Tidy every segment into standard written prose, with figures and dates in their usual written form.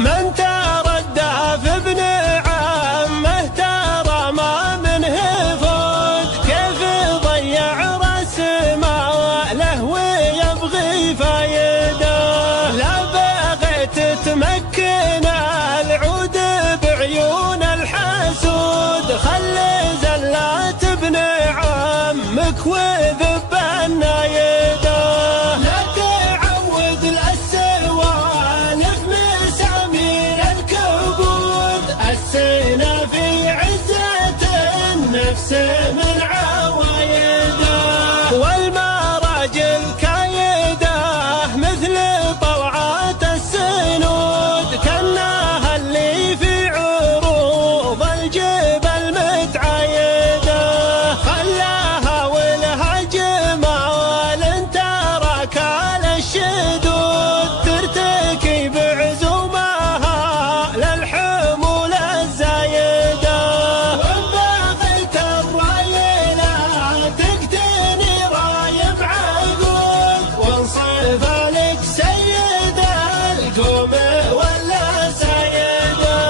من تردى في ابن عمه ترى ما منه فوت، كيف ضيع راس ماله ويبغي فايده. لا بغيت تمكن العود بعيون الحسود، خل زلات ابن عمك وذب النايده. لا تعود السوالف مسامير الكبود، السنة في عزة النفس من عوايده. والمراجل كايده مثل طلعات السنود، كانها اللي في عروض الجبل متعايده. خلاها ولها جمال تراك على الشدود، ترتكي بعزومها للحمول الزايده. وإن بغيت الراي لا تقتني راي بعقول، وانصف لك سيد القوم ولا سيده.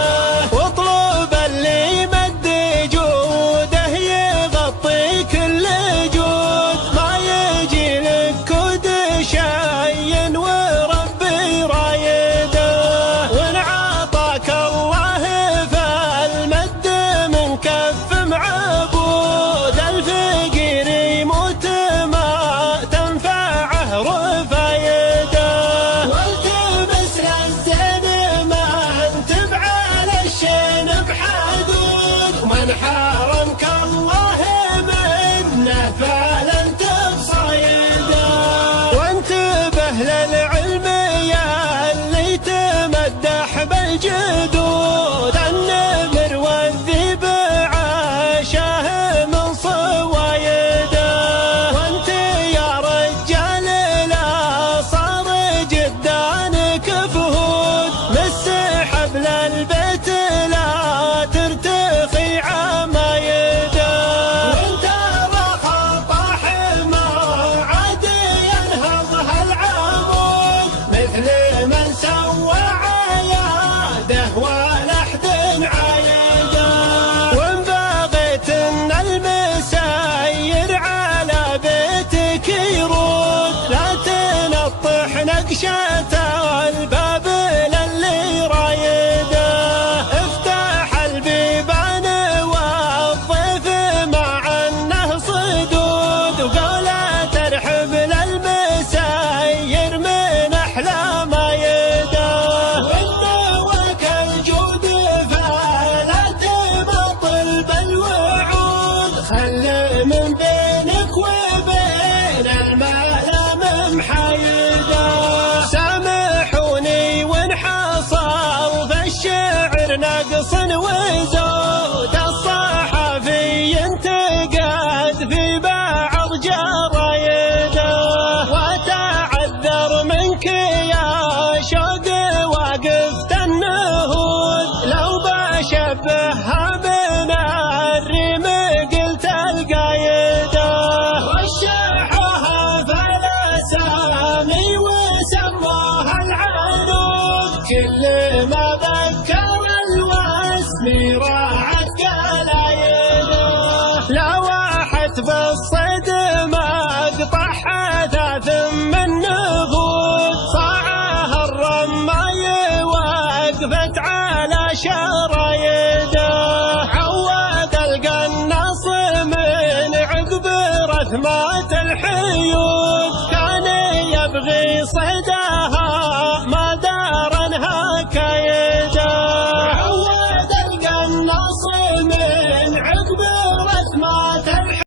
واطلب اللي مد جوده يغطي كل جود، ما يجي لك كود شي وربي رايده. وان عطاك الله فالمد من كف معبود، الفقير يموت ما تنفعه رفايده. والتمس للزين ما انتبع للشين بحدود، ومن حرمك الله منه فلنت بصيده. وانتبه للعلم يا اللي تمدح بالجدود، النمر والذئب عاشاه من صوايده. وانت يا رجال لا صار جدانك فهود، مس حبل البيت لا ترتخي عمايده. وانت رخى حمار عاد ينهض هالعمود، مثل من سوى عياده ولا احد عايده. وان بغيت ان المساير على بيتك يرود، لا تنطح نقشة الباب للي رايده. افتح البيبان والضيف مع انه صدود، وقولا ترحب للمساير من احلى مايده. وانك الجود فلا تمطل بالوعود، خل من بينك وبين المال محايده. سامحوني وان حصل في الشعر نقص وزود، الصحفي انتقد في بعض جرايده. وتعذر منك يا شوق واقفت النهود، لو بشبهها من الريم قلت القايده. رشحوها فالاسامي وسموها العنود، كل ما ذكر الواسم راعت قلايده. لواحت بالصيد مقطع حداث من نفود، صاعها الرماي وقفت على شرايده. عود القناص من عقب رثمات الحيود،